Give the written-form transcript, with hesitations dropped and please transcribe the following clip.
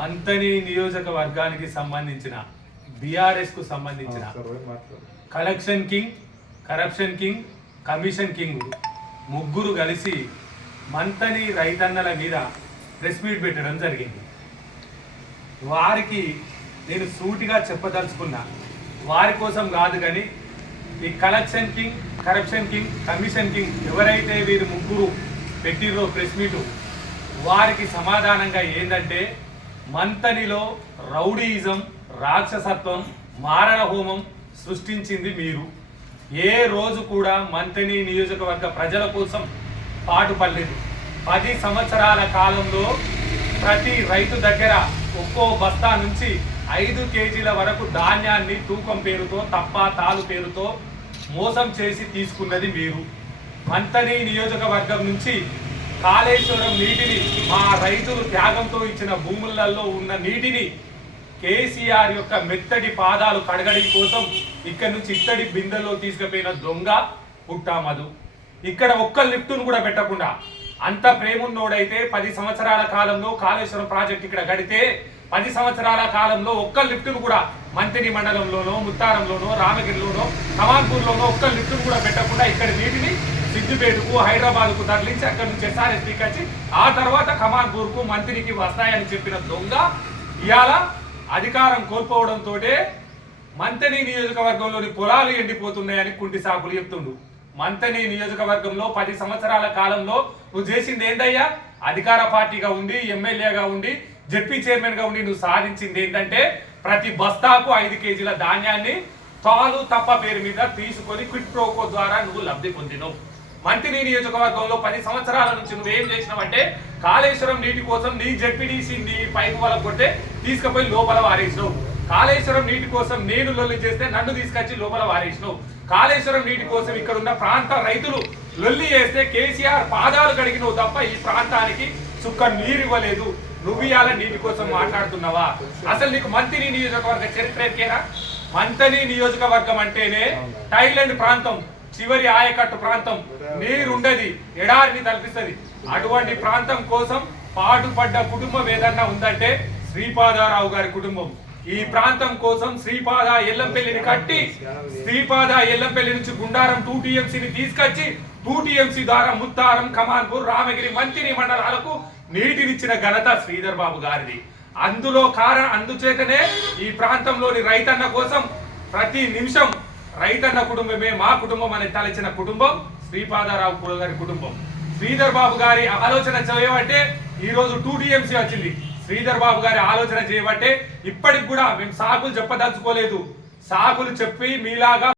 మంతని నియోజకవర్గానికి సంబంధించిన బీఆర్ఎస్ కు సంబంధించిన collection king, corruption king, commission king ముగ్గురు కలిసి మంతని రైతన్నల మీద ప్రెస్ మీట్ పెట్టడం జరిగింది. వారికి నేను సూటిగా చెప్పదలుచుకున్నా, వారి కోసం కాదు కానీ ఈ collection king, corruption king, commission king ఎవరైతే వీరు ముగ్గురు పెట్టిరో ప్రెస్ మీటు, వారికి సమాధానంగా ఏంటంటే మంతనిలో రౌడీయిజం, రాక్షసత్వం, మారణ హోమం సృష్టించింది మీరు. ఏ రోజు కూడా మంతని నియోజకవర్గ ప్రజల కోసం పాటుపడలేదు. 10 సంవత్సరాల కాలంలో ప్రతి రైతు దగ్గర ఒక్కో బస్తా నుంచి 5 కేజీల వరకు ధాన్యాన్ని తూకం పేరుతో, తప్ప తాలు పేరుతో మోసం చేసి తీసుకున్నది మీరు. మంతని నియోజకవర్గం నుంచి కాళేశ్వరం నీటిని, మా రైతులు త్యాగంతో ఇచ్చిన భూములలో ఉన్న నీటిని కేసీఆర్ యొక్క మెత్తడి పాదాలు కడగడి కోసం ఇక్కడ నుంచి ఇత్తడి బిందెల్లో తీసుకుపోయిన దొంగ పుట్టామదు. ఇక్కడ ఒక్క లిఫ్టును కూడా పెట్టకుండా అంత ప్రేమున్నోడైతే 10 సంవత్సరాల కాలంలో కాళేశ్వరం ప్రాజెక్ట్ ఇక్కడ గడితే 10 సంవత్సరాల కాలంలో ఒక్క లిఫ్టును కూడా మంతిని మండలంలోనో, ముత్తారంలోనో, రామగిరిలోనో, కమాన్పూర్లోనో ఒక్క లిఫ్టును కూడా పెట్టకుండా ఇక్కడ నీటిని సిద్దిపేటకు, హైదరాబాద్కు తరలించి అక్కడి నుంచి ఎస్ఆర్ఎస్పీకి వచ్చి ఆ తర్వాత కమాన్పూర్కు మంత్రికి వస్తాయని చెప్పిన దొంగ ఇవాళ అధికారం కోల్పోవడంతో మంతని నియోజకవర్గంలోని పొలాలు ఎండిపోతున్నాయని కుంటి సాకులు చెప్తుండు. మంతని నియోజకవర్గంలో 10 సంవత్సరాల కాలంలో నువ్వు చేసింది ఏందయ్యా? అధికార పార్టీగా ఉండి, ఎమ్మెల్యేగా ఉండి, జెడ్పీ చైర్మన్ గా ఉండి నువ్వు సాధించింది ఏంటంటే ప్రతి బస్తాకు 5 కేజీల ధాన్యాన్ని తాలు తప్ప పేరు మీద తీసుకొని క్విట్ ప్రోకో ద్వారా నువ్వు లబ్ధి పొందినవు. మంత్రి నియోజకవర్గంలో 10 సంవత్సరాల నుంచి నువ్వేం చేసినావంటే కాళేశ్వరం నీటి కోసం నీ జెడ్పీడీసీ నీ పైపు వల్ల కొట్టే తీసుకుపోయి లోపల వారేసినావు. కాళేశ్వరం నీటి కోసం నేను లొల్లి చేస్తే నన్ను తీసుకొచ్చి లోపల వారేసినావు. కాళేశ్వరం నీటి కోసం ఇక్కడ ఉన్న ప్రాంత రైతులు లొల్లి చేస్తే కేసీఆర్ పాదాలు కడిగినవు తప్ప ఈ ప్రాంతానికి చుక్క నీరు ఇవ్వలేదు. నువ్వు ఇవాళ నీటి కోసం మాట్లాడుతున్నావా? అసలు నీకు మంత్రి నియోజకవర్గ చరిత్ర? మంతని నియోజకవర్గం అంటేనే థాయిలాండ్ ప్రాంతం, చివరి ఆయకట్టు ప్రాంతం, నీరుండది, ఎడారిని తలపిస్తుంది. అటువంటి ప్రాంతం కోసం పాటుపడ్డ కుటుంబం ఏదన్నా ఉందంటే శ్రీపాదారావు గారి కుటుంబం. ఈ ప్రాంతం కోసం శ్రీపాద ఎల్లంపల్లిని కట్టి, శ్రీపాద ఎల్లంపల్లి నుంచి గుండారం 2 TMCని తీసుకొచ్చి 2 TMC ద్వారా ముత్తారం, కమాన్పూర్, రామగిరి, మంత్రి మండలాలకు నీటినిచ్చిన ఘనత శ్రీధర్ బాబు గారిది. అందుచేతనే ఈ ప్రాంతంలోని రైతన్న కోసం ప్రతి నిమిషం రైతన్న కుటుంబమే మా కుటుంబం అని తలచిన కుటుంబం శ్రీపాదారావు గారి కుటుంబం. శ్రీధర్ బాబు గారి ఆలోచన చేయబట్టే ఈ రోజు 2 TMC వచ్చింది. శ్రీధర్ బాబు గారి ఆలోచన చేయబట్టే ఇప్పటికి కూడా మేము సాకులు చెప్పదలుచుకోలేదు. సాకులు చెప్పి మీలాగా